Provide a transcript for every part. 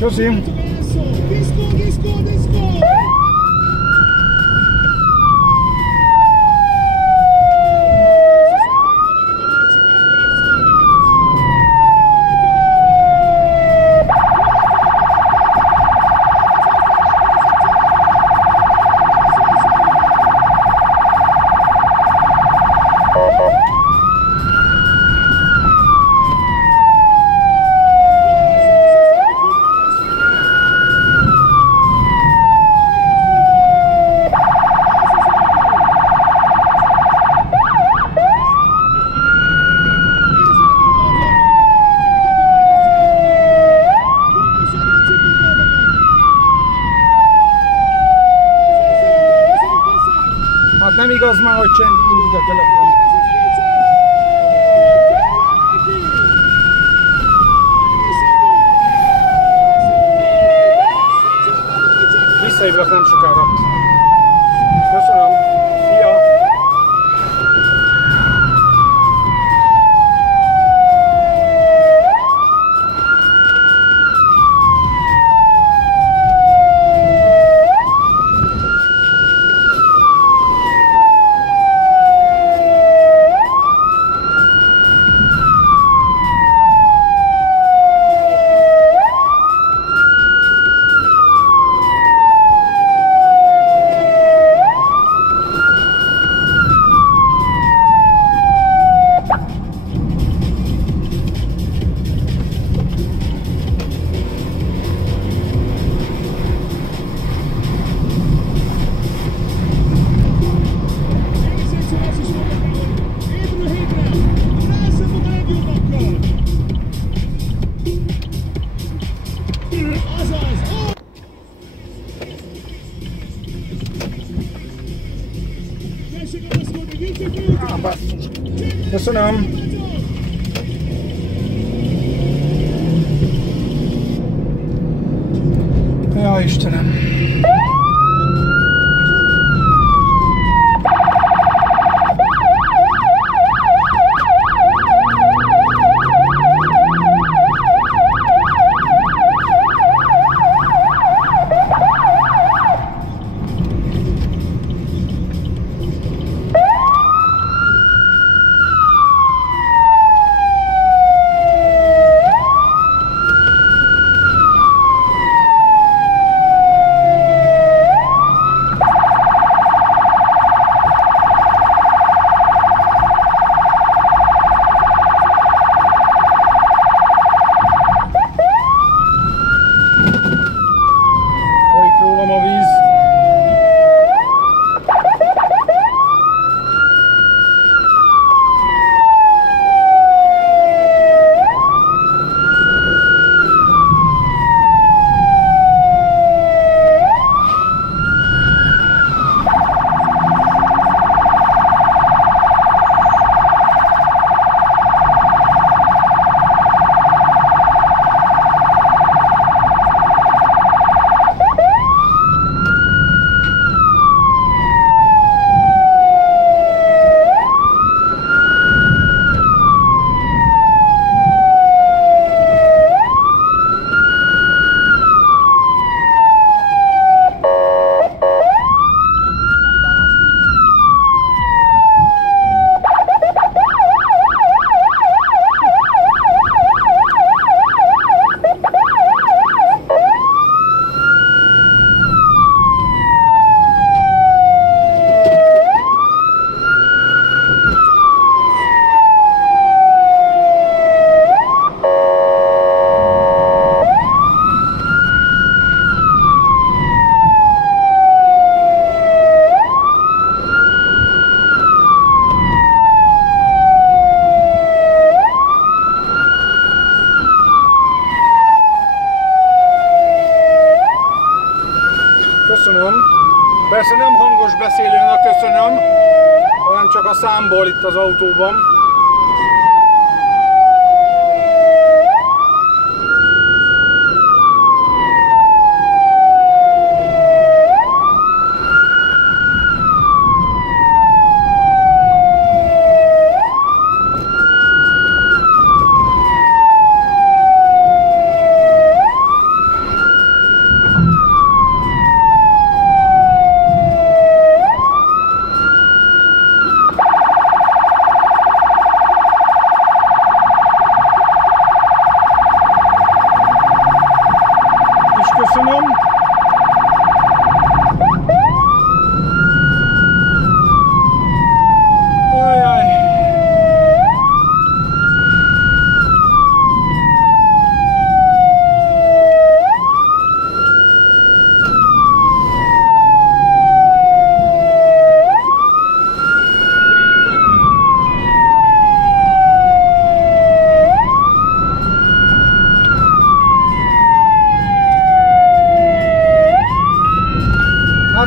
Köszi! Nem igaz már, hogy cseng mindig a telefon. Visszahívlak nem sokára. Köszönöm. Szia! Köszönöm. Ja, Istenem. Persze nem hangos beszélőnek köszönöm, hanem csak a számból itt az autóban. Köszönöm. Ajaj.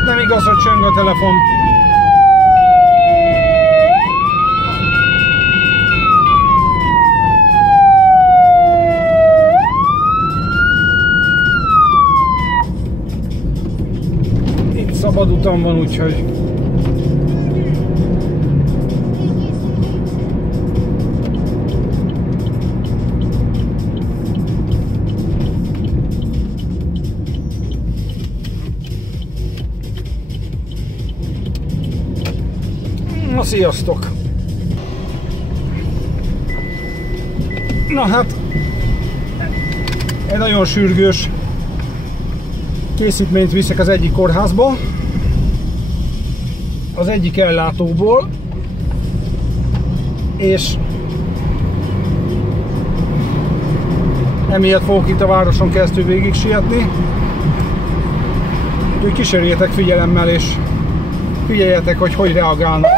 Nem igaz, hogy csöng a telefon. Itt szabad utam van, úgyhogy... Na, sziasztok! Na hát, egy nagyon sürgős készítményt viszek az egyik kórházba, az egyik ellátóból, és emiatt fogok itt a városon keresztül végig sietni. Úgyhogy kísérjétek figyelemmel, és figyeljetek, hogy reagálnak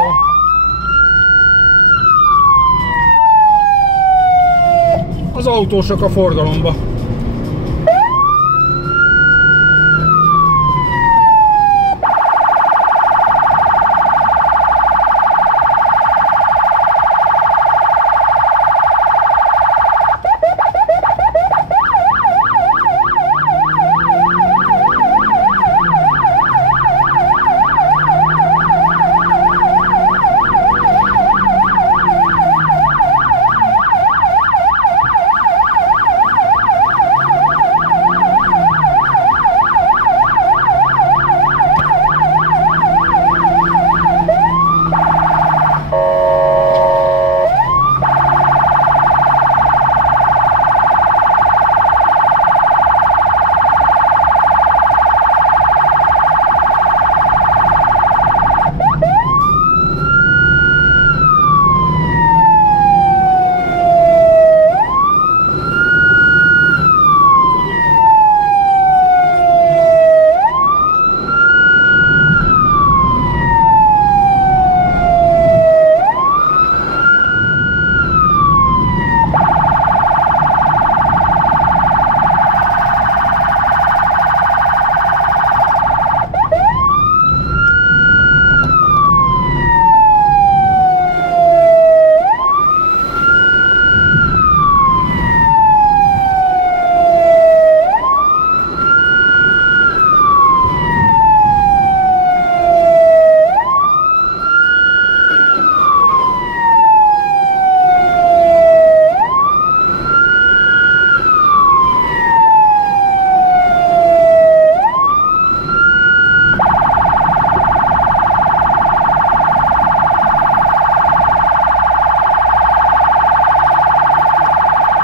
az autósok a forgalomba.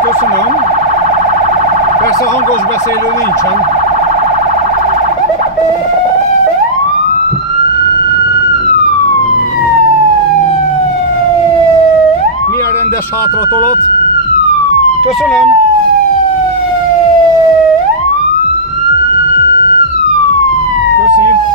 Köszönöm. Persze hangos beszélő nincsen. Milyen rendes hátratolat. Köszönöm. Köszi.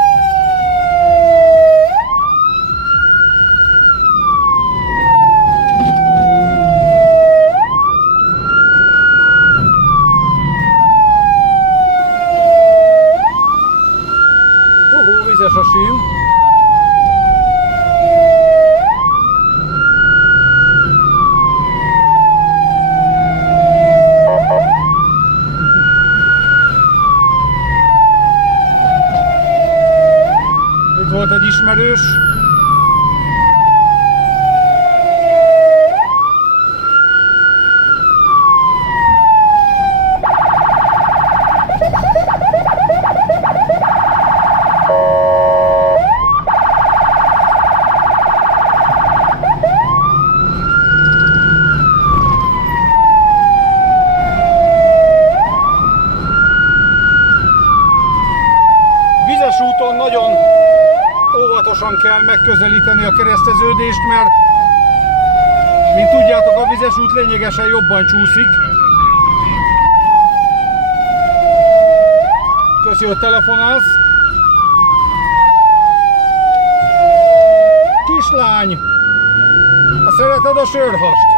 Vizes a sím. Itt volt egy ismerős. óvatosan kell megközelíteni a kereszteződést, mert mint tudjátok, a vizes út lényegesen jobban csúszik. Köszi, hogy telefonálsz. Kislány, ha szereted a sörhast,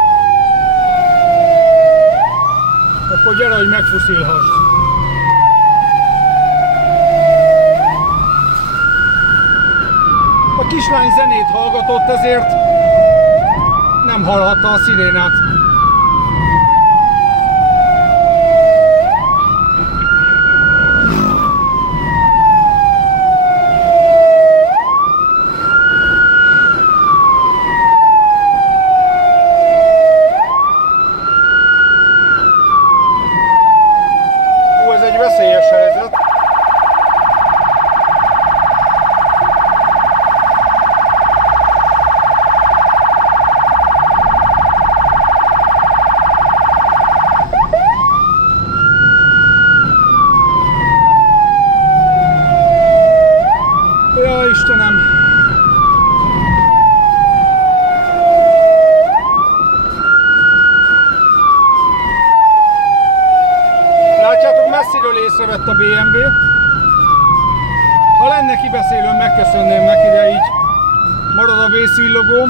akkor gyere, hogy megfuszilhass. A kislány zenét hallgatott, ezért nem hallhatta a szirénát. Ez egy veszélyes helyzet. Ja, Istenem! Látjátok, messziről észrevett a BMW. Ha lenne kibeszélőn, megköszönném neki, de így marad a vészvillogó.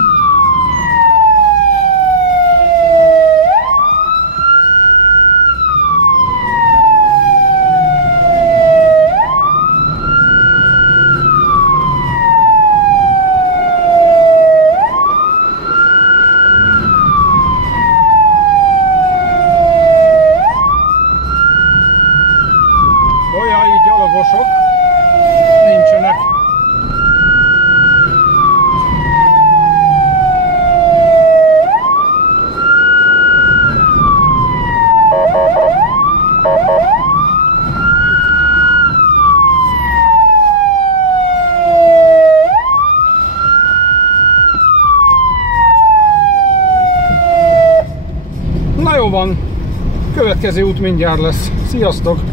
Olyan, így gyalogosok nincsenek. Na jó van, következő út mindjárt lesz. Sziasztok!